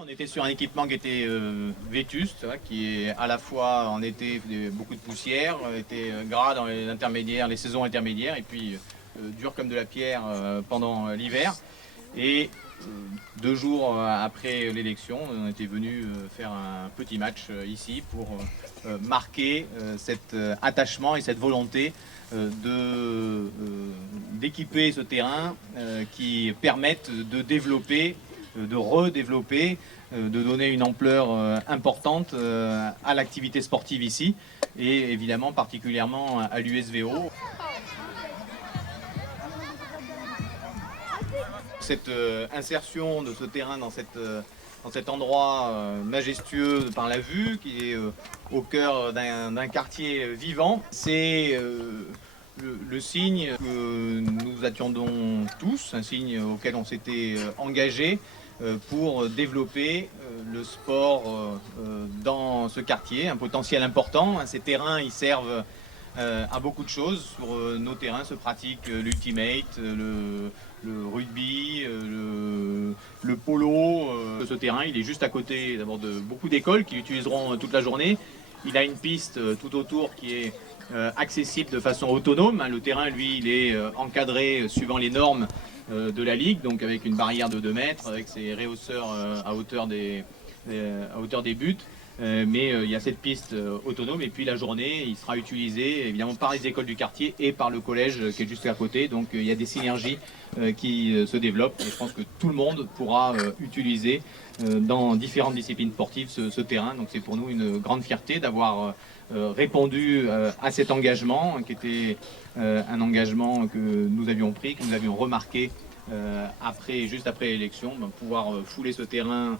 on était sur un équipement qui était vétuste, qui est à la fois en été beaucoup de poussière, était gras dans les intermédiaires, les saisons intermédiaires, et puis dur comme de la pierre pendant l'hiver. Et 2 jours après l'élection, on était venu faire un petit match ici pour marquer cet attachement et cette volonté d'équiper ce terrain qui permettent de développer, de redévelopper, de donner une ampleur importante à l'activité sportive ici et évidemment particulièrement à l'USVO. Cette insertion de ce terrain dans cet endroit majestueux par la vue, qui est au cœur d'un quartier vivant, c'est le signe que nous attendons tous, un signe auquel on s'était engagé pour développer le sport dans ce quartier, un potentiel important. Ces terrains, ils servent à beaucoup de choses. Sur nos terrains se pratique l'ultimate, le rugby, le polo. Ce terrain, il est juste à côté d'abord de beaucoup d'écoles qui l'utiliseront toute la journée. Il a une piste tout autour qui est accessible de façon autonome. Le terrain, lui, il est encadré suivant les normes de la Ligue, donc avec une barrière de 2 mètres, avec ses rehausseurs à hauteur des buts. Mais il y a cette piste autonome et puis la journée, il sera utilisé évidemment par les écoles du quartier et par le collège qui est juste à côté. Donc il y a des synergies qui se développent et je pense que tout le monde pourra utiliser dans différentes disciplines sportives ce terrain. Donc c'est pour nous une grande fierté d'avoir répondu à cet engagement qui était un engagement que nous avions pris, que nous avions remarqué juste après l'élection, pouvoir fouler ce terrain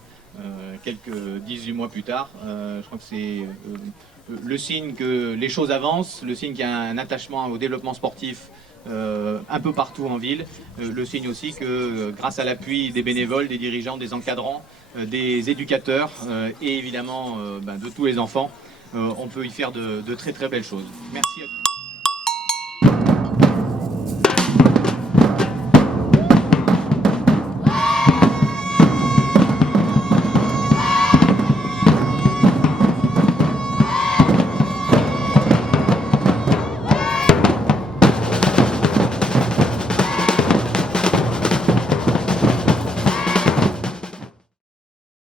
quelques 18 mois plus tard. Je crois que c'est le signe que les choses avancent, le signe qu'il y a un attachement au développement sportif un peu partout en ville, le signe aussi que grâce à l'appui des bénévoles, des dirigeants, des encadrants, des éducateurs et évidemment de tous les enfants, on peut y faire de très très belles choses. Merci à tous.